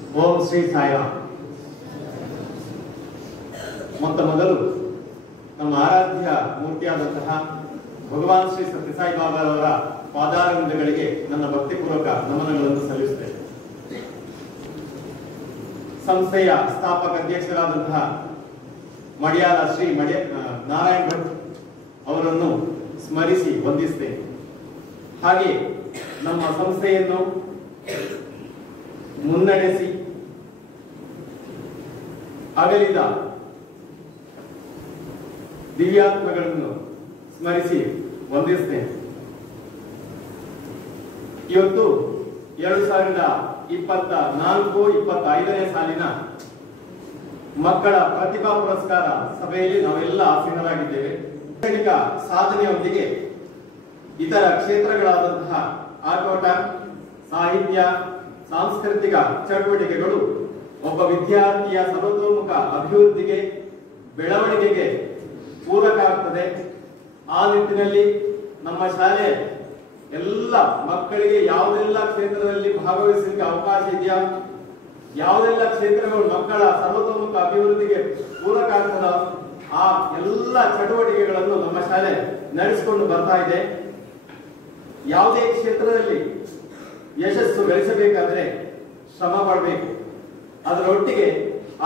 ಓಂ ಶ್ರೀ ಸಾಯಿರಾಮ್. ಮೊತ್ತ ಮೊದಲು ನಮ್ಮ ಆರಾಧ್ಯ ಮೂರ್ತಿಯಾದಂತಹ ಭಗವಾನ್ ಶ್ರೀ ಸತ್ಯಸಾಯಿ ಬಾಬಾರವರ ಪಾದಾರವಿಂದಗಳಿಗೆ ನನ್ನ ಭಕ್ತಿಪೂರ್ವಕ ನಮನಗಳನ್ನು ಸಲ್ಲಿಸುತ್ತೇನೆ. ಸಂಸ್ಥೆಯ ಸ್ಥಾಪಕ ಅಧ್ಯಕ್ಷರಾದಂತಹ ಮಡಿಯಾಲ ಶ್ರೀ ನಾರಾಯಣ್ ಭಟ್ ಅವರನ್ನು ಸ್ಮರಿಸಿ ವಂದಿಸುತ್ತೇನೆ. ಹಾಗೆ ನಮ್ಮ ಸಂಸ್ಥೆಯನ್ನು ಮುನ್ನಡೆಸಿ ಅಗಲಿದ ದಿವ್ಯಾತ್ಮಗಳನ್ನು ಸ್ಮರಿಸಿ ವಂದಿಸುತ್ತೇನೆ. ಇವತ್ತು 2024-25ನೇ ಸಾಲಿನ ಮಕ್ಕಳ ಪ್ರತಿಭಾ ಪುರಸ್ಕಾರ ಸಭೆಯಲ್ಲಿ ನಾವೆಲ್ಲ ಆಸೀನರಾಗಿದ್ದೇವೆ. ಶೈಕ್ಷಣಿಕ ಸಾಧನೆಯೊಂದಿಗೆ ಇತರ ಕ್ಷೇತ್ರಗಳಾದಂತಹ ಆಟೋಟ, ಸಾಹಿತ್ಯ, ಸಾಂಸ್ಕೃತಿಕ ಚಟುವಟಿಕೆಗಳು ಒಬ್ಬ ವಿದ್ಯಾರ್ಥಿಯ ಸರ್ವತೋಮುಖ ಅಭಿವೃದ್ಧಿಗೆ, ಬೆಳವಣಿಗೆಗೆ ಪೂರಕ ಆಗ್ತದೆ. ಆ ನಿಟ್ಟಿನಲ್ಲಿ ನಮ್ಮ ಶಾಲೆ ಎಲ್ಲ ಮಕ್ಕಳಿಗೆ ಯಾವುದೆಲ್ಲ ಕ್ಷೇತ್ರದಲ್ಲಿ ಭಾಗವಹಿಸಲಿಕ್ಕೆ ಅವಕಾಶ ಇದೆಯಾ, ಯಾವುದೆಲ್ಲ ಕ್ಷೇತ್ರಗಳು ಮಕ್ಕಳ ಸರ್ವತೋಮುಖ ಅಭಿವೃದ್ಧಿಗೆ ಪೂರಕ ಆಗ್ತದ, ಆ ಎಲ್ಲ ಚಟುವಟಿಕೆಗಳನ್ನು ನಮ್ಮ ಶಾಲೆ ನಡೆಸಿಕೊಂಡು ಬರ್ತಾ ಇದೆ. ಯಾವುದೇ ಕ್ಷೇತ್ರದಲ್ಲಿ ಯಶಸ್ಸು ಗಳಿಸಬೇಕಾದ್ರೆ ಶ್ರಮ ಪಡಬೇಕು. ಅದರೊಟ್ಟಿಗೆ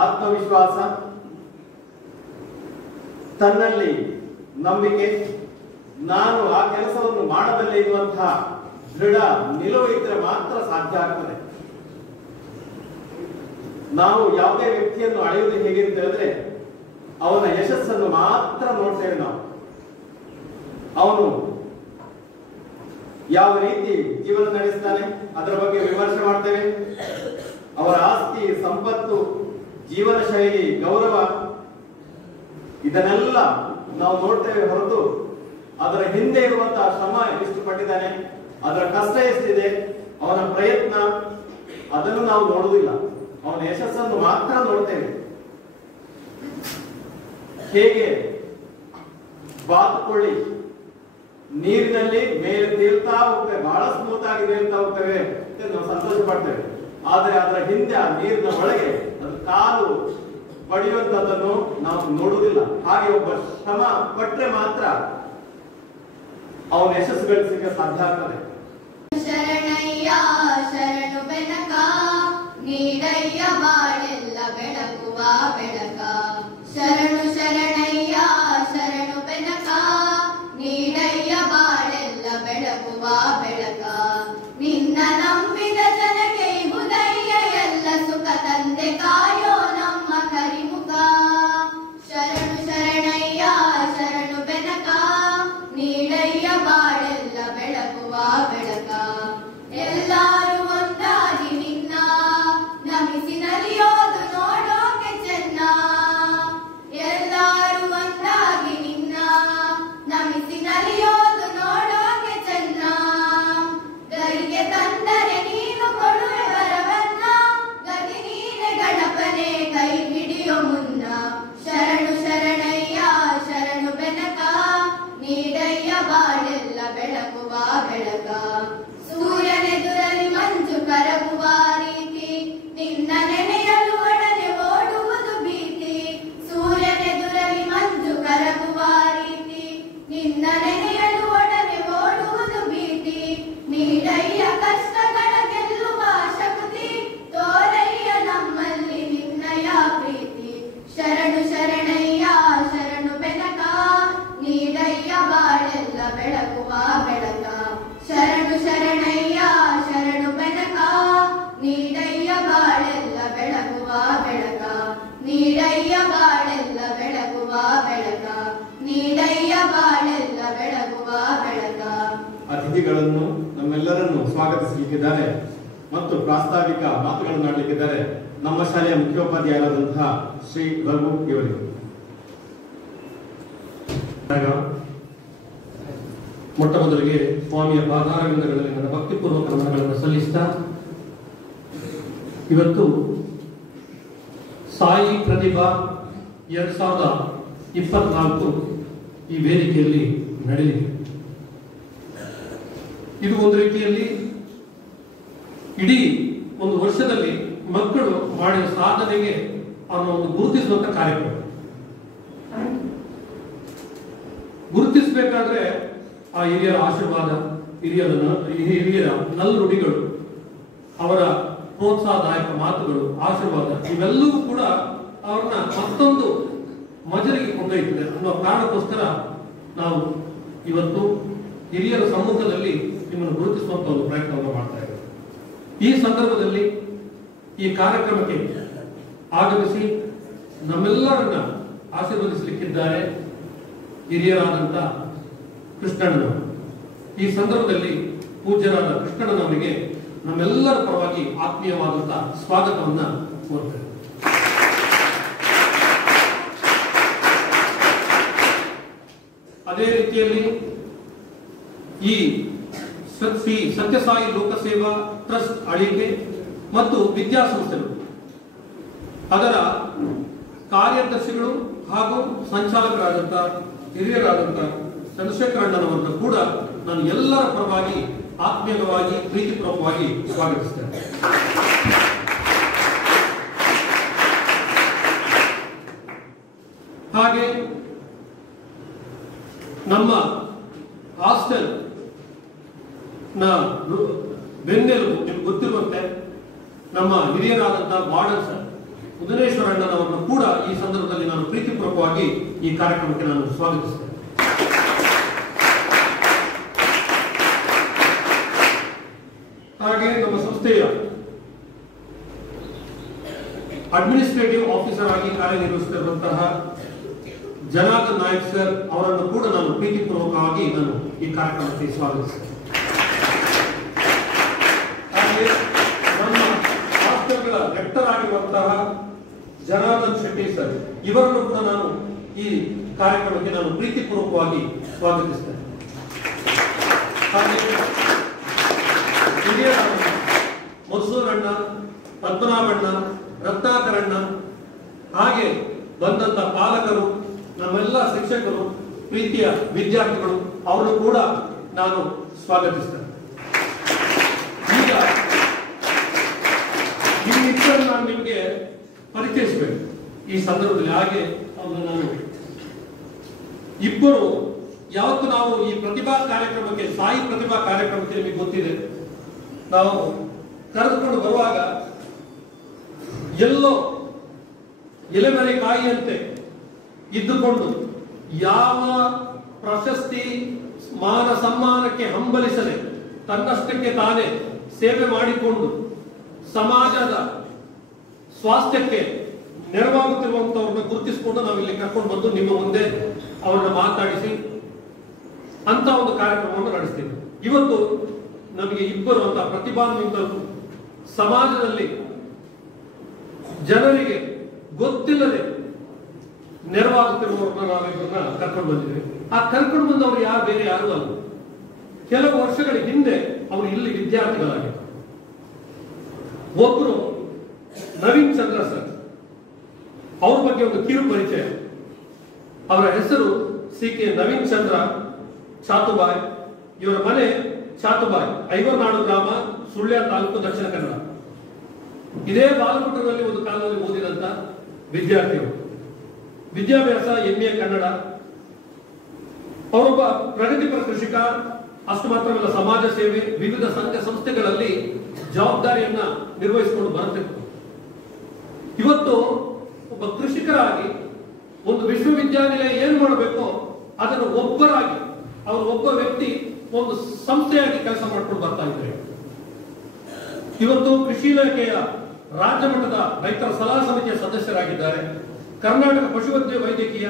ಆತ್ಮವಿಶ್ವಾಸ, ತನ್ನಲ್ಲಿ ನಂಬಿಕೆ, ನಾನು ಆ ಕೆಲಸವನ್ನು ಮಾಡಬಲ್ಲೆ ಎನ್ನುವಂತಹ ದೃಢ ನಿಲುವು ಇದ್ರೆ ಮಾತ್ರ ಸಾಧ್ಯ ಆಗ್ತದೆ. ನಾವು ಯಾವುದೇ ವ್ಯಕ್ತಿಯನ್ನು ಅಳೆಯುವುದು ಹೇಗೆ ಅಂತ ಹೇಳಿದ್ರೆ ಅವನ ಯಶಸ್ಸನ್ನು ಮಾತ್ರ ನೋಡ್ತೇವೆ. ನಾವು ಅವನು ಯಾವ ರೀತಿ ಜೀವನ ನಡೆಸ್ತಾನೆ ಅದರ ಬಗ್ಗೆ ವಿಮರ್ಶೆ ಮಾಡ್ತೇವೆ. ಅವರ ಆಸ್ತಿ, ಸಂಪತ್ತು, ಜೀವನ ಶೈಲಿ, ಗೌರವ ಇದನ್ನೆಲ್ಲ ನಾವು ನೋಡ್ತೇವೆ ಹೊರತು ಅದರ ಹಿಂದೆ ಇರುವಂತಹ ಶ್ರಮ ಎಷ್ಟು ಪಟ್ಟಿದ್ದಾನೆ, ಅದರ ಕಷ್ಟ ಎಷ್ಟಿದೆ, ಅವನ ಪ್ರಯತ್ನ ಅದನ್ನು ನಾವು ನೋಡುವುದಿಲ್ಲ. ಅವನ ಯಶಸ್ಸನ್ನು ಮಾತ್ರ ನೋಡ್ತೇವೆ. ಹೇಗೆ ಬಾತುಕೊಳ್ಳಿ ನೀರಿನಲ್ಲಿ ಮೇಲೆ ತೇಲ್ತಾ ಹೋಗ್ತೇವೆ, ಬಹಳ ಸ್ಮೂತ್ ಆಗಿ ತೇಲ್ತಾ ಹೋಗ್ತೇವೆ ಅಂತ ನಾವು ಸಂತೋಷ ಪಡ್ತೇವೆ. ಆದ್ರೆ ಅದರ ಹಿಂದೆ ಆ ನೀರಿನ ಒಳಗೆ ಅದು ಕಾಲು ಪಡೆಯುವಂತದ್ದನ್ನು ನಾವು ನೋಡುವುದಿಲ್ಲ. ಹಾಗೆ ಒಬ್ಬ ಶ್ರಮ ಪಟ್ರೆ ಮಾತ್ರ ಅವನ ಯಶಸ್ಸು ಗಳಿಸಲಿಕ್ಕೆ ಸಾಧ್ಯ ಆಗ್ತದೆ. ಶರಣಯ್ಯ ಶರಣು ಬೆನಕ ನೀಡಯ್ಯ ಬಾಳೆಲ್ಲ ಬೆಳಗುವ ಬೆಳಕ. ಶರಣು ಶರಣಯ್ಯ ಶರಣು ಬೆನಕ ನೀಡಯ್ಯ ಬಾಳೆಲ್ಲ ಬೆಳಗುವ ಬೆಳಕ. ನಿನ್ನ ನಂಬಿದ ಜನಕ್ಕೆ ಹುದಯ್ಯ ಎಲ್ಲ ಸುಖ ತಂದೆ ಕಾಯೋ ನಮ್ಮ ಕರಿಮುಖ. ಶರಣು ಶರಣಯ್ಯ ಶರಣು ಬೆನಕ ನೀಡಯ್ಯ ಬಾಳೆಲ್ಲ ಬೆಳಗುವ ಬೆಳಕ. ಎಲ್ಲರೂ ಒಂದಾಗಿ ನಿನ್ನ ನಮಿಸಿ ನಲಿಯೋದು ನೋಡೋಕೆ ಚೆನ್ನ. ಎಲ್ಲರೂ ಒಂದಾಗಿ ನಿನ್ನ ನಮಿಸಿ ನಲಿಯೋದು ನೋಡೋಕೆ ಚೆನ್ನ. ಗರಿಗೆ ತಂದರೆ ನೀನು ಕೊಡುವೆ ವರವನ್ನ, ಗತಿ ನೀನೆ ಗಣಪನೆ ಕೈ ಹಿಡಿಯೋ ಮುನ್ನ. ಶರಣು ಶರಣಯ್ಯ ಶರಣು ಬೆನಕ ನೀಡಯ್ಯ ಬಾಳೆಲ್ಲ ಬೆಳಗುವ ಬೆಳಕ. ಸೂರ್ಯನೆದುರಲ್ಲಿ ಮಂಜು ಕರಗುವ ರೀತಿ ನಿನ್ನ ನೆನೆಯಲು ಒಡನೆ ಓಡುವುದು ಭೀತಿ. ಸೂರ್ಯನೆದುರಲ್ಲಿ ಮಂಜು ಕರಗುವ ರೀತಿ ನಿನ್ನ ನೆನೆಯಲು ಒಡನೆ ಓಡುವುದು ಭೀತಿ. ನೀಡಯ್ಯ ಕಷ್ಟಗಳ ಗೆಲ್ಲುವ ಶಕ್ತಿ, ತೋರಯ್ಯ ನಮ್ಮಲ್ಲಿ ನಿನ್ನಯ ಪ್ರೀತಿ. ಶರಣು ಶರಣಯ್ಯ ಶರಣು ಬೆನಕ ನೀಡಯ್ಯ ಬಾಳೆಲ್ಲ ಬೆಳಗುವ ಬೆಳಕ. ಶರಣು ಶರಣಯ್ಯ ಶರಣು ಬೆನಕ ನೀಡಯ್ಯ ಬಾಳೆಲ್ಲ ಬೆಳಗುವ ಬೆಳಕ. ನೀಡಯ್ಯ ಬಾಳೆಲ್ಲ ಬೆಳಗುವ ಬೆಳಕ. ನೀಡಯ್ಯ ಬಾಳೆಲ್ಲ ಬೆಳಗುವ ಬೆಳಕ. ಅತಿಥಿಗಳನ್ನು ನಮ್ಮೆಲ್ಲರನ್ನು ಸ್ವಾಗತಿಸಲಿಕ್ಕಿದ್ದಾರೆ ಮತ್ತು ಪ್ರಾಸ್ತಾವಿಕ ಮಾತುಗಳನ್ನು ಆಡಲಿಕ್ಕಿದ್ದಾರೆ ನಮ್ಮ ಶಾಲೆಯ ಮುಖ್ಯೋಪಾಧ್ಯಾಯರಾದಂತಹ ಶ್ರೀ ರಘು ಇವರಿಗೆ. ಮೊಟ್ಟ ಮೊದಲಿಗೆ ಸ್ವಾಮಿಯ ಪಾದಾರವಿಂದಗಳಲ್ಲಿ ನನ್ನ ಭಕ್ತಿಪೂರ್ವಕ ನಮನಗಳನ್ನು ಸಲ್ಲಿಸ್ತಾ, ಇವತ್ತು ಸಾಯಿ ಪ್ರತಿಭಾ 2024 ಈ ವೇದಿಕೆಯಲ್ಲಿ ನಡೆದಿದೆ. ಇದು ಒಂದು ರೀತಿಯಲ್ಲಿ ಇಡೀ ಒಂದು ವರ್ಷದಲ್ಲಿ ಮಕ್ಕಳು ಮಾಡಿದ ಸಾಧನೆಗೆ ಅವರನ್ನು ಒಂದು ಗುರುತಿಸುವಂತ ಕಾರ್ಯಕ್ರಮ. ಗುರುತಿಸಬೇಕಾದ್ರೆ ಆ ಹಿರಿಯರ ಆಶೀರ್ವಾದ, ಹಿರಿಯರ ನಲ್ನುಡಿಗಳು, ಅವರ ಪ್ರೋತ್ಸಾಹದಾಯಕ ಮಾತುಗಳು, ಆಶೀರ್ವಾದ ಇವೆಲ್ಲವೂ ಕೂಡ ಅವ್ರನ್ನ ಮತ್ತೊಂದು ಮಜಲಿಗೆ ಕೊಂಡೊಯ್ತದೆ ಅನ್ನೋ ಕಾರಣಕ್ಕೋಸ್ಕರ ನಾವು ಇವತ್ತು ಹಿರಿಯರ ಸಮ್ಮುಖದಲ್ಲಿ ನಿಮ್ಮನ್ನು ಗುರುತಿಸುವಂತ ಒಂದು ಪ್ರಯತ್ನವನ್ನು ಮಾಡ್ತಾ ಇದ್ದೇವೆ. ಈ ಸಂದರ್ಭದಲ್ಲಿ ಈ ಕಾರ್ಯಕ್ರಮಕ್ಕೆ ಆಗಮಿಸಿ ನಮ್ಮೆಲ್ಲರನ್ನ ಆಶೀರ್ವದಿಸಲಿಕ್ಕಿದ್ದಾರೆ ಹಿರಿಯರಾದಂತ ಕೃಷ್ಣಣ್ಣನವರು. ಈ ಸಂದರ್ಭದಲ್ಲಿ ಪೂಜ್ಯರಾದ ಕೃಷ್ಣಣ್ಣನವರಿಗೆ ನಮ್ಮೆಲ್ಲರ ಪರವಾಗಿ ಆತ್ಮೀಯವಾದಂತಹ ಸ್ವಾಗತವನ್ನ ಕೋರ್ತೇವೆ. ಅದೇ ರೀತಿಯಲ್ಲಿ ಈ ಶ್ರೀ ಸತ್ಯಸಾಯಿ ಲೋಕಸೇವಾ ಟ್ರಸ್ಟ್ ಅಳಿಕೆ ಮತ್ತು ವಿದ್ಯಾಸಂಸ್ಥೆಗಳು ಅದರ ಕಾರ್ಯದರ್ಶಿಗಳು ಹಾಗೂ ಸಂಚಾಲಕರಾದಂಥ ಹಿರಿಯರಾದಂಥ ಚಂದ್ರಶೇಖರ ಅಣ್ಣನವರನ್ನು ಕೂಡ ನಾನು ಎಲ್ಲರ ಪರವಾಗಿ ಆತ್ಮೀಯವಾಗಿ ಪ್ರೀತಿಪೂರ್ವಕವಾಗಿ ಸ್ವಾಗತಿಸ್ತೇನೆ. ಹಾಗೆ ನಮ್ಮ ಹಾಸ್ಟೆಲ್ ನ ಬೆನ್ನೆಲುಬು ನಿಮ್ಗೆ ಗೊತ್ತಿರುವಂತೆ ನಮ್ಮ ಹಿರಿಯರಾದಂತಹ ವಾರ್ಡನ್ ಸರ್ ಉದನೇಶ್ವರ ಅಣ್ಣನವರನ್ನು ಕೂಡ ಈ ಸಂದರ್ಭದಲ್ಲಿ ನಾನು ಪ್ರೀತಿಪೂರ್ವಕವಾಗಿ ಈ ಕಾರ್ಯಕ್ರಮಕ್ಕೆ ನಾನು ಸ್ವಾಗತಿಸ್ತೇನೆ. ಹಾಗೆ ನಮ್ಮ ಸಂಸ್ಥೆಯ ಅಡ್ಮಿನಿಸ್ಟ್ರೇಟಿವ್ ಆಫೀಸರ್ ಆಗಿ ಕಾರ್ಯನಿರ್ವಹಿಸುತ್ತಿರುವಂತಹ ಜನಾರ್ದನ್ ನಾಯಕ್ ಸರ್ ಅವರನ್ನು ಕೂಡ ನಾನು ಪ್ರೀತಿಪೂರ್ವಕವಾಗಿ ನಾನು ಈ ಕಾರ್ಯಕ್ರಮಕ್ಕೆ ಸ್ವಾಗತಿಸ್ತೇನೆ. ಹಾಗೆ ನಮ್ಮ ಹಾಸ್ಟೆಲ್ಗಳ ರೆಕ್ಟರ್ ಆಗಿರುವಂತಹ ಜನಾರ್ದನ್ ಶೆಟ್ಟಿ ಸರ್ ಇವರನ್ನು ಕೂಡ ನಾನು ಈ ಕಾರ್ಯಕ್ರಮಕ್ಕೆ ನಾನು ಪ್ರೀತಿಪೂರ್ವಕವಾಗಿ ಸ್ವಾಗತಿಸ್ತೇನೆ. ಹಾಗೆ ಹಿರಿಯರಾದ ಮಧುಸೂರಣ್ಣ, ಪದ್ಮನಾಭಣ್ಣ, ರತ್ನಾಕರಣ್ಣ, ಹಾಗೆ ಬಂದಂತ ಪಾಲಕರು, ನಮ್ಮೆಲ್ಲ ಶಿಕ್ಷಕರು, ಪ್ರೀತಿಯ ವಿದ್ಯಾರ್ಥಿಗಳು ಅವರು ಕೂಡ ನಾನು ಸ್ವಾಗತಿಸ್ತೇನೆ. ಈಗ ಇಬ್ಬರು ನಾನು ನಿಮಗೆ ಪರಿಚಯಿಸಬೇಕು ಈ ಸಂದರ್ಭದಲ್ಲಿ. ಹಾಗೆ ನಾನು ಇಬ್ಬರು ಯಾವತ್ತು ನಾವು ಈ ಪ್ರತಿಭಾ ಕಾರ್ಯಕ್ರಮಕ್ಕೆ, ಸಾಯಿ ಪ್ರತಿಭಾ ಕಾರ್ಯಕ್ರಮಕ್ಕೆ ನಿಮಗೆ ಗೊತ್ತಿದೆ, ನಾವು ಕರೆದುಕೊಂಡು ಬರುವಾಗ ಎಲ್ಲೋ ಎಲೆಮರೆ ಕಾಯಿಯಂತೆ ಇದ್ದುಕೊಂಡು ಯಾವ ಪ್ರಶಸ್ತಿ ಮಾನ ಸಮ್ಮಾನಕ್ಕೆ ಹಂಬಲಿಸದೆ ತನ್ನಷ್ಟಕ್ಕೆ ತಾನೇ ಸೇವೆ ಮಾಡಿಕೊಂಡು ಸಮಾಜದ ಸ್ವಾಸ್ಥ್ಯಕ್ಕೆ ನೆರವಾಗುತ್ತಿರುವಂತವ್ರನ್ನ ಗುರುತಿಸಿಕೊಂಡು ನಾವು ಇಲ್ಲಿ ಕರ್ಕೊಂಡು ಬಂದು ನಿಮ್ಮ ಮುಂದೆ ಅವರನ್ನ ಮಾತಾಡಿಸಿ ಅಂತ ಒಂದು ಕಾರ್ಯಕ್ರಮವನ್ನು ನಡೆಸ್ತೀವಿ. ಇವತ್ತು ನಮಗೆ ಇಬ್ಬರು ಅಂತ ಪ್ರತಿಭಾನ್ವಿತರು ಸಮಾಜದಲ್ಲಿ ಜನರಿಗೆ ಗೊತ್ತಿಲ್ಲದೆ ನೆರವಾಗುತ್ತಿರುವವ್ರನ್ನ ನಾವಿಬ್ಬರನ್ನ ಕರ್ಕೊಂಡು ಬಂದಿದ್ದೇವೆ. ಆ ಕರ್ಕೊಂಡು ಬಂದವರು ಯಾರು ಬೇರೆ ಯಾರು ಅಲ್ಲ, ಕೆಲವು ವರ್ಷಗಳ ಹಿಂದೆ ಅವರು ಇಲ್ಲಿ ವಿದ್ಯಾರ್ಥಿಗಳಾಗಿದ್ದರು. ಒಬ್ಬರು ನವೀನ್ ಚಂದ್ರ ಸರ್, ಅವ್ರ ಬಗ್ಗೆ ಒಂದು ಕಿರು ಪರಿಚಯ. ಅವರ ಹೆಸರು ಸಿ.ಕೆ. ನವೀನ್ ಚಂದ್ರ ಚಾತುಬಾಯ್. ಇವರ ಮನೆ ಚಾತುಬಾಯ್, ಐವರ್ನಾಡು ಗ್ರಾಮ, ಸುಳ್ಯ ತಾಲೂಕು, ದಕ್ಷಿಣ ಕನ್ನಡ. ಇದೇ ಬಾಲಕೋಟದಲ್ಲಿ ಒಂದು ಕಾಲದಲ್ಲಿ ಓದಿದಂತ ವಿದ್ಯಾರ್ಥಿಗಳು. ವಿದ್ಯಾಭ್ಯಾಸ MA ಕನ್ನಡ. ಅವರೊಬ್ಬ ಪ್ರಗತಿಪರ ಕೃಷಿಕ. ಅಷ್ಟು ಮಾತ್ರವಲ್ಲ, ಸಮಾಜ ಸೇವೆ, ವಿವಿಧ ಸಂಘ ಸಂಸ್ಥೆಗಳಲ್ಲಿ ಜವಾಬ್ದಾರಿಯನ್ನ ನಿರ್ವಹಿಸಿಕೊಂಡು ಬರುತ್ತಿತ್ತು. ಇವತ್ತು ಒಬ್ಬ ಕೃಷಿಕರಾಗಿ ಒಂದು ವಿಶ್ವವಿದ್ಯಾನಿಲಯ ಏನು ಮಾಡಬೇಕೋ ಅದನ್ನು ಒಬ್ಬರಾಗಿ, ಅವರು ಒಬ್ಬ ವ್ಯಕ್ತಿ ಒಂದು ಸಂಸ್ಥೆಯಾಗಿ ಕೆಲಸ ಮಾಡ್ಕೊಂಡು ಬರ್ತಾ ಇದ್ದಾರೆ. ಇವತ್ತು ಕೃಷಿ ಇಲಾಖೆಯ ರಾಜ್ಯ ಮಟ್ಟದ ರೈತರ ಸಲಹಾ ಸಮಿತಿಯ ಸದಸ್ಯರಾಗಿದ್ದಾರೆ. ಕರ್ನಾಟಕ ಪಶುವೈದ್ಯಕೀಯ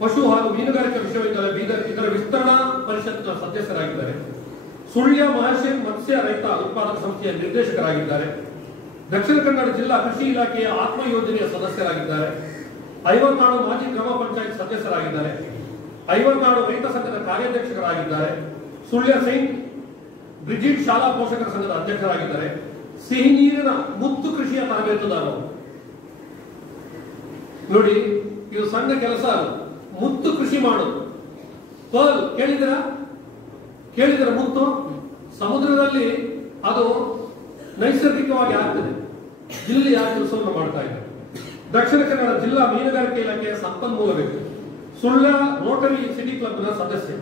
ಪಶು ಹಾಗೂ ಮೀನುಗಾರಿಕಾ ವಿಶ್ವವಿದ್ಯಾಲಯ ಬೀದರ್ ಇದರ ವಿಸ್ತರಣಾ ಪರಿಷತ್ನ ಸದಸ್ಯರಾಗಿದ್ದಾರೆ. ಸುಳ್ಯ ಮಹರ್ಷಿ ಮತ್ಸ್ಯ ರೈತ ಉತ್ಪಾದಕ ಸಂಸ್ಥೆಯ ನಿರ್ದೇಶಕರಾಗಿದ್ದಾರೆ. ದಕ್ಷಿಣ ಕನ್ನಡ ಜಿಲ್ಲಾ ಕೃಷಿ ಇಲಾಖೆಯ ಆತ್ಮ ಯೋಜನೆಯ ಸದಸ್ಯರಾಗಿದ್ದಾರೆ. ಐವರ್ನಾಡು ಮಾಜಿ ಗ್ರಾಮ ಪಂಚಾಯತ್ ಸದಸ್ಯರಾಗಿದ್ದಾರೆ. ಐವರ್ನಾಡು ರೈತ ಸಂಘದ ಕಾರ್ಯಾಧ್ಯಕ್ಷರಾಗಿದ್ದಾರೆ. ಸುಳ್ಯ ಸೈಂಟ್ ಬ್ರಿಜಿಟ್ ಶಾಲಾ ಪೋಷಕರ ಸಂಘದ ಅಧ್ಯಕ್ಷರಾಗಿದ್ದಾರೆ. ಸಿಹಿ ನೀರಿನ ಮುತ್ತು ಕೃಷಿಯ ತರಬೇತುದಾರರು. ನೋಡಿ, ಇದು ಸಣ್ಣ ಕೆಲಸ ಅಲ್ಲ, ಮುತ್ತು ಕೃಷಿ ಮಾಡೋದು. ಪರ್ಲ್ ಕೇಳಿದಿರ ಮುತ್ತು ಸಮುದ್ರದಲ್ಲಿ ಅದು ನೈಸರ್ಗಿಕವಾಗಿ ಆಗ್ತದೆ. ಜಿಲ್ಲೆಯ ಕೆಲಸವನ್ನು ಮಾಡ್ತಾ ಇದ್ದಾರೆ. ದಕ್ಷಿಣ ಕನ್ನಡ ಜಿಲ್ಲಾ ಮೀನುಗಾರಿಕೆ ಇಲಾಖೆಯ ಸಂಪನ್ಮೂಲ ವ್ಯಕ್ತಿ, ಸುಳ್ಳ ರೋಟರಿ ಸಿಟಿ ಕ್ಲಬ್ನ ಸದಸ್ಯ.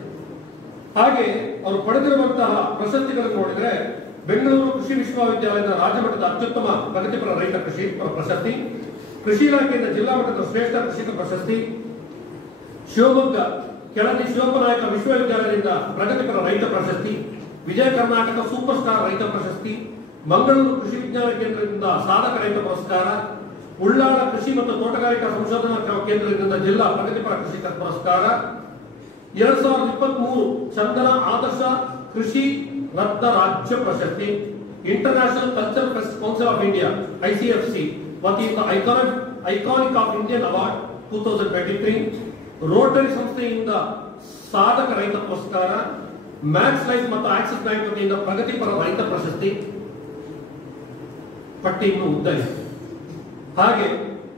ಹಾಗೆ ಅವರು ಪಡೆದಿರುವಂತಹ ಪ್ರಶಸ್ತಿಗಳನ್ನು ನೋಡಿದರೆ ಬೆಂಗಳೂರು ಕೃಷಿ ವಿಶ್ವವಿದ್ಯಾಲಯದ ರಾಜ್ಯ ಮಟ್ಟದ ಅತ್ಯುತ್ತಮ ಪ್ರಗತಿಪರ ರೈತ ಕೃಷಿ ಪ್ರಶಸ್ತಿ, ಕೃಷಿ ಇಲಾಖೆಯಿಂದ ಜಿಲ್ಲಾ ಮಟ್ಟದ ಶ್ರೇಷ್ಠ ಕೃಷಿಕ ಪ್ರಶಸ್ತಿ, ಶಿವಮೊಗ್ಗ ಕೆಳದಿ ಶಿವಪ್ಪನಾಯಕ ವಿಶ್ವವಿದ್ಯಾಲಯದಿಂದ ಪ್ರಗತಿಪರ ರೈತ ಪ್ರಶಸ್ತಿ, ವಿಜಯ ಕರ್ನಾಟಕ ಸೂಪರ್ ಸ್ಟಾರ್ ರೈತ ಪ್ರಶಸ್ತಿ, ಮಂಗಳೂರು ಕೃಷಿ ವಿಜ್ಞಾನ ಕೇಂದ್ರದಿಂದ ಸಾಧಕ ರೈತ ಪುರಸ್ಕಾರ, ಉಳ್ಳಾಳ ಕೃಷಿ ಮತ್ತು ತೋಟಗಾರಿಕಾ ಸಂಶೋಧನಾ ಕೇಂದ್ರದಿಂದ ಜಿಲ್ಲಾ ಪ್ರಗತಿಪರ ಕೃಷಿಕ ಪುರಸ್ಕಾರ, 2023 ಚಂದನ ಆದರ್ಶ ಕೃಷಿ ರತ್ನ ರಾಜ್ಯ ಪ್ರಶಸ್ತಿ, international culture fest council of India ICFC ವತಿಯಿಂದ iconic of Indian award 2023, Rotary ಸಂಸ್ಥೆಯಿಂದ ಸಾಧಕ ರೈತ ಪುರಸ್ಕಾರ, ಮ್ಯಾಕ್ಸ್ ಲೈಫ್ ಮತ್ತು ಆಕ್ಸಿಸ್ ಬ್ಯಾಂಕ್ ವತಿಯಿಂದ ಪ್ರಗತಿಪರ ರೈತ ಪ್ರಶಸ್ತಿ. ಪಟ್ಟಿ ಇನ್ನೂ ಉದ್ದ ಇದೆ. ಹಾಗೆ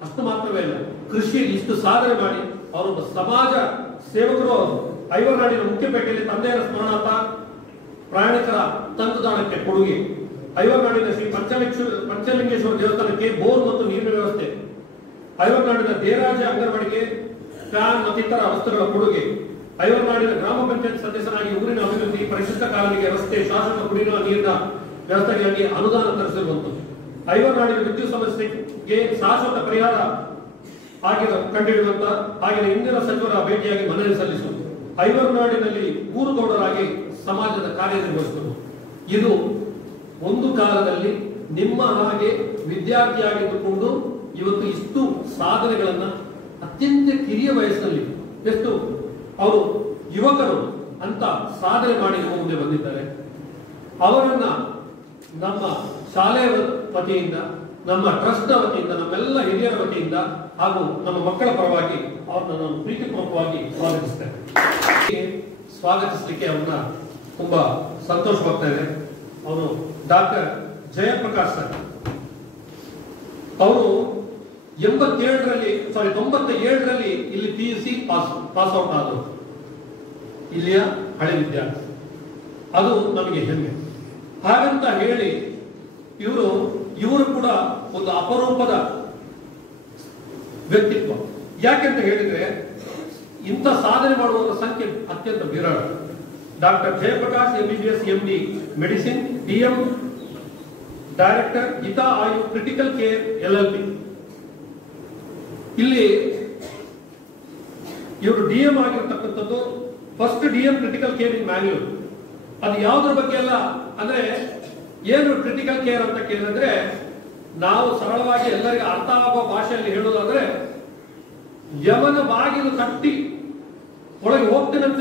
ಅಷ್ಟು ಮಾತ್ರವೇ ಇಲ್ಲ, ಕೃಷಿಯಲ್ಲಿ ಇಷ್ಟು ಸಾಧನೆ ಮಾಡಿ ಅವರೊಬ್ಬ ಸಮಾಜ ಸೇವಕರು. ಅವರು ಐವರ್ನಾಡಿನ ಮುಖ್ಯಪೇಟೆಯಲ್ಲಿ ತಂದೆಯರ ಸ್ಮರಣಾರ್ಥ ಪ್ರಯಾಣಿಕರ ತಂಗುದಾಣಕ್ಕೆ ಕೊಡುಗೆ, ಐವರ್ನಾಡಿನ ಶ್ರೀ ಪಂಚಲಿಂಗೇಶ್ವರ ದೇವಸ್ಥಾನಕ್ಕೆ ಬೋರ್ ಮತ್ತು ನೀರಿನ ವ್ಯವಸ್ಥೆ, ಐವರ್ನಾಡಿನ ದೇರಾಜ ಅಂಗನವಾಡಿಗೆ ಫ್ಯಾನ್ ಮತ್ತಿತರ ವಸ್ತುಗಳ ಕೊಡುಗೆ, ಐವರ್ನಾಡಿನ ಗ್ರಾಮ ಪಂಚಾಯತ್ ಸದಸ್ಯನಾಗಿ ಊರಿನ ಅಭಿವೃದ್ಧಿ, ಪರಿಶಿಷ್ಟ ಕಾಲನಿಗೆ ರಸ್ತೆ, ಶಾಶ್ವತ ಕುಡಿಯುವ ನೀರಿನ ವ್ಯವಸ್ಥೆಗಾಗಿ ಅನುದಾನ ತರಿಸಿರುವಂತದ್ದು, ಐವರ್ನಾಡಿನ ವಿದ್ಯುತ್ ಸಮಸ್ಯೆಗೆ ಶಾಶ್ವತ ಪರಿಹಾರ ಕಂಡುಹಿಡಿಯುವಂತ ಹಾಗೆ ಇಂದಿನ ಸಚಿವರ ಭೇಟಿಯಾಗಿ ಮನವಿ ಸಲ್ಲಿಸುವುದು, ಐವರ್ನಾಡಿನಲ್ಲಿ ಊರುಗೌಡರಾಗಿ ಸಮಾಜದ ಕಾರ್ಯನಿರ್ವಹಿಸುವುದು. ಇದು ಒಂದು ಕಾಲದಲ್ಲಿ ನಿಮ್ಮ ಹಾಗೆ ವಿದ್ಯಾರ್ಥಿಯಾಗಿದ್ದುಕೊಂಡು ಇವತ್ತು ಇಷ್ಟು ಸಾಧನೆಗಳನ್ನ ಅತ್ಯಂತ ಕಿರಿಯ ವಯಸ್ಸಿನಲ್ಲಿ ಎಷ್ಟು ಅವರು ಯುವಕರು ಅಂತ ಸಾಧನೆ ಮಾಡಿ ಮುಂದೆ ಬಂದಿದ್ದಾರೆ. ಅವರನ್ನ ನಮ್ಮ ಶಾಲೆಯ ವತಿಯಿಂದ, ನಮ್ಮ ಟ್ರಸ್ಟ್ ವತಿಯಿಂದ, ನಮ್ಮೆಲ್ಲ ಹಿರಿಯರ ವತಿಯಿಂದ ಹಾಗೂ ನಮ್ಮ ಮಕ್ಕಳ ಪರವಾಗಿ ಅವ್ರನ್ನ ನಾನು ಪ್ರೀತಿಪೂರ್ವಕವಾಗಿ ಸ್ವಾಗತಿಸಲಿಕ್ಕೆ ಅವ್ರನ್ನ ತುಂಬಾ ಸಂತೋಷವಾಗ್ತಾ ಇದೆ. ಅವರು ಡಾಕ್ಟರ್ ಜಯಪ್ರಕಾಶ್ ಸರ್. ಅವರು 97ರಲ್ಲಿ ಇಲ್ಲಿ PUC ಪಾಸ್ ಔಟ್ ಆದರು. ಇಲ್ಲಿಯ ಹಳೆ ವಿದ್ಯಾರ್ಥಿ. ಅದು ನಮಗೆ ಹೆಮ್ಮೆ. ಹಾಗಂತ ಹೇಳಿ ಇವರು ಕೂಡ ಒಂದು ಅಪರೂಪದ ವ್ಯಕ್ತಿತ್ವ. ಯಾಕೆಂತ ಹೇಳಿದ್ರೆ ಇಂಥ ಸಾಧನೆ ಮಾಡುವವರ ಸಂಖ್ಯೆ ಅತ್ಯಂತ ವಿರಳ. Doctor Jayaprakash MBBS MD medicine, DM director, Hita Ayu critical care LLP. ಇಲ್ಲಿ ಇವರು DM ಆಗಿರ್ತಕ್ಕಂಥದ್ದು first DM critical care in Mangalore. ಅದು ಯಾವುದ್ರ ಬಗ್ಗೆ ಅಲ್ಲ ಅಂದ್ರೆ, ಏನು ಕ್ರಿಟಿಕಲ್ ಕೇರ್ ಅಂತ ಕೇಳಿದ್ರೆ, ನಾವು ಸರಳವಾಗಿ ಎಲ್ಲರಿಗೂ ಅರ್ಥ ಆಗೋ ಭಾಷೆಯಲ್ಲಿ ಹೇಳೋದಾದ್ರೆ, ಯಮನ ಬಾಗಿಲು ಕಟ್ಟಿ ಒಳಗೆ ಹೋಗ್ತೇನಂತ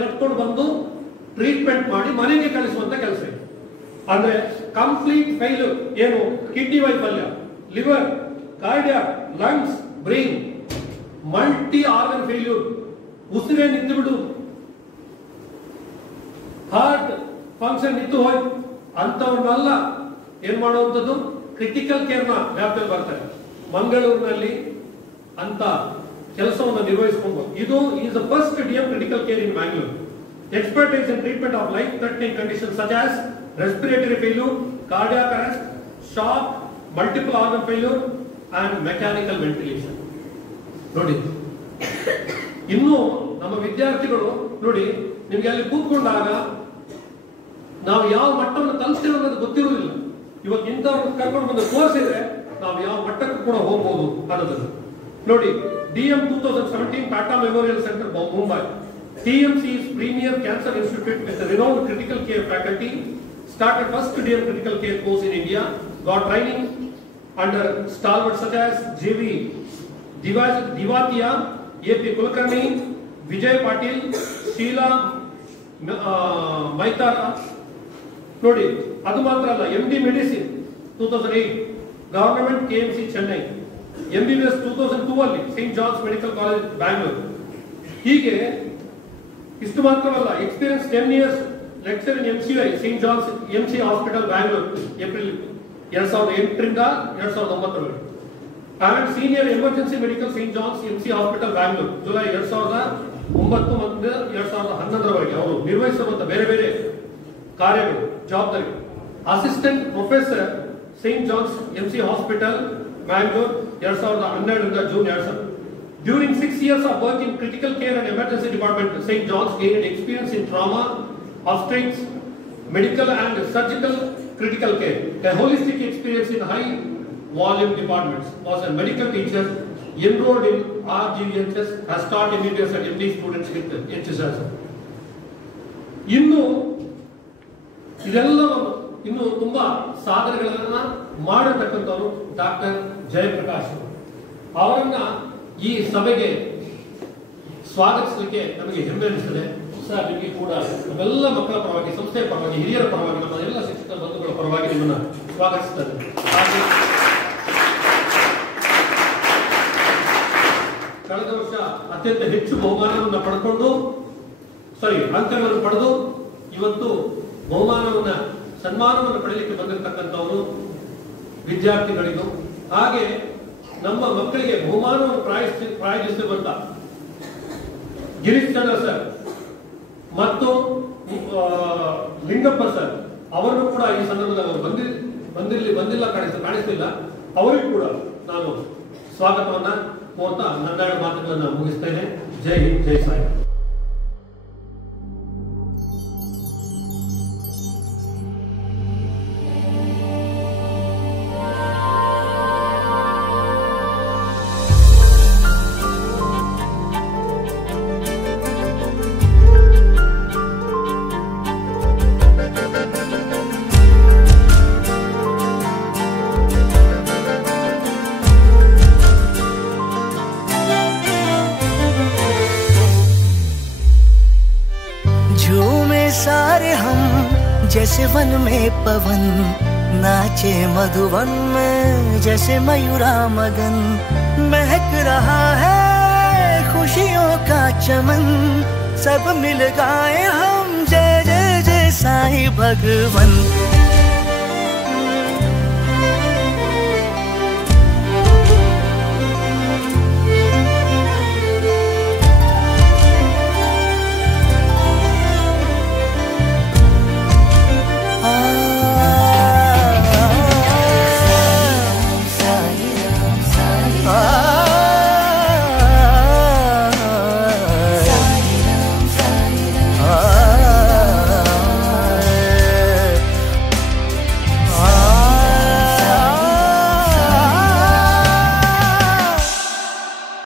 ಎತ್ಕೊಂಡು ಬಂದು ಟ್ರೀಟ್ಮೆಂಟ್ ಮಾಡಿ ಮನೆಗೆ ಕಳಿಸುವಂತ ಕೆಲಸ ಇದೆ. ಅಂದ್ರೆ ಕಂಪ್ಲೀಟ್ ಫೈಲ್ಯೂರ್, ಏನು ಕಿಡ್ನಿ ವೈಫಲ್ಯ, liver, cardiac, lungs, brain, multi organ failure, ಉಸಿರೇ ನಿಂತು ಬಿಡು, ಹಾರ್ಟ್ ಫಂಕ್ಷನ್ ನಿಂತು ಹೋಯ್ತು ಅಂತವನ್ನೆಲ್ಲ ಏನ್ ಮಾಡುವಂಥದ್ದು ಕ್ರಿಟಿಕಲ್ ಕೇರ್ನ ವ್ಯಾಪ್ತಿಯಲ್ಲಿ ಬರ್ತಾರೆ. ಮಂಗಳೂರಿನಲ್ಲಿ ಅಂತ ಕೆಲಸವನ್ನು ನಿರ್ವಹಿಸಿಕೊಂಡು ಇದು is the first DM critical care in Mangalore. Expertise in treatment of life threatening condition such as respiratory failure, cardiac arrest, shock, multiple organ failure and mechanical ventilation. ನೋಡಿ, ಇನ್ನು ನಮ್ಮ ವಿದ್ಯಾರ್ಥಿಗಳು ನೋಡಿ, ನಿಮ್ಗೆ ಅಲ್ಲಿ ಕೂತ್ಕೊಂಡಾಗ ನಾವು ಯಾವ ಮಟ್ಟವನ್ನು ತಲುಪ್ತೇವೆ ಅನ್ನೋದು ಗೊತ್ತಿರುವುದಿಲ್ಲ. ಇವತ್ತು ಇಂಥವ್ರು ಕರ್ಕೊಂಡು ಬಂದು ತೋರಿಸಿದ್ರೆ ನಾವು ಯಾವ ಮಟ್ಟಕ್ಕೂ ಕೂಡ ಹೋಗ್ಬೋದು ಅನ್ನೋದನ್ನು ನೋಡಿ. DM 2017 Tata memorial centre Mumbai. TMC is premier cancer institute with a renowned critical care faculty. Started first DM critical care course in India. Got training under stalwarts such as JV Divatia, AP Kulkarni, Vijay Patil, Sheila Maitara. ನೋಡಿ, ಅದು ಮಾತ್ರ ಅಲ್ಲ, MD medicine 2008 government KMC Chennai, MBBS 2002 ಅಲ್ಲಿ saint John's medical college Bangalore. ಹೀಗೆ ಇಷ್ಟು ಮಾತ್ರವಲ್ಲ, experience 10 years lecture in MCI saint John's MC hospital Bangalore April 2008ರಿಂದ 2009 and senior emergency medical saint John's MC hospital Bangalore July 2009 ಮತ್ತು 2011 ಅವರು ನಿರ್ವಹಿಸುವಂತ ಬೇರೆ ಬೇರೆ ಕಾರ್ಯಗಳು, ಜವಾಬ್ದಾರಿ. Assistant professor St. John's MC Hospital, Mangalore, 2012 June 2000. During 6 years of work in critical care and emergency department, St. John's gained experience in trauma, obstetrics, medical and surgical critical care. A holistic experience in high volume departments. Was a medical teacher, enrolled in RGVHS, has taught MBBS and MD students with enthusiasm. ಇನ್ನು ಇದೆಲ್ಲವನ್ನು ಇನ್ನು ತುಂಬಾ ಸಾಧನೆಗಳನ್ನ ಮಾಡತಕ್ಕಂಥವರು doctor Jayaprakash ಅವರನ್ನ ಈ ಸಭೆಗೆ ಸ್ವಾಗತಿಸಲಿಕ್ಕೆ ನಮಗೆ ಹೆಮ್ಮೆ ಅನಿಸ್ತದೆ. ಸರ್, ನಿಮಗೆ ಕೂಡ ನಮ್ಮೆಲ್ಲ ಮಕ್ಕಳ ಪರವಾಗಿ, ಸಂಸ್ಥೆಯ ಪರವಾಗಿ, ಹಿರಿಯರ ಪರವಾಗಿ, ನಮ್ಮ ಎಲ್ಲ ಶಿಕ್ಷಕ ಬಂಧುಗಳ ಪರವಾಗಿ ನಿಮ್ಮನ್ನ ಸ್ವಾಗತಿಸ್ತಾರೆ. ಹಾಗೆ ಕಳೆದ ವರ್ಷ ಅತ್ಯಂತ ಹೆಚ್ಚು ಬಹುಮಾನವನ್ನು ಪಡೆದುಕೊಂಡು ಅಂಕಗಳನ್ನು ಪಡೆದು ಇವತ್ತು ಸನ್ಮಾನವನ್ನು ಪಡೆಯಲಿಕ್ಕೆ ಬಂದಿರತಕ್ಕಂಥವರು ವಿದ್ಯಾರ್ಥಿಗಳಿಗೂ, ಹಾಗೆ ನಮ್ಮ ಮಕ್ಕಳಿಗೆ ಬಹುಮಾನವನ್ನು ಪ್ರಾಯೋಜಿಸಿರುವಂತ ಗಿರೀಶ್ ಚಂದ್ರ ಸರ್ ಮತ್ತು ಲಿಂಗಪ್ಪ ಸರ್ ಅವರನ್ನು ಕೂಡ ಈ ಸಂದರ್ಭದಲ್ಲಿ ಬಂದಿಲ್ಲ ಕಾಣಿಸಲಿಲ್ಲ. ಅವರಿಗೂ ಕೂಡ ನಾನು ಸ್ವಾಗತವನ್ನ ಕೋರ್ತಾ ನನ್ನೆರಡು ಮಾತುಗಳನ್ನು ಮುಗಿಸ್ತೇನೆ. ಜೈ ಹಿಂದ್, ಜೈ ಸಾಯಿ. जैसे वन में पवन नाचे मधुवन में, जैसे मयूरा मगन महक रहा है खुशियों का चमन। सब मिल गाए हम जय जय जय साईं भगवन।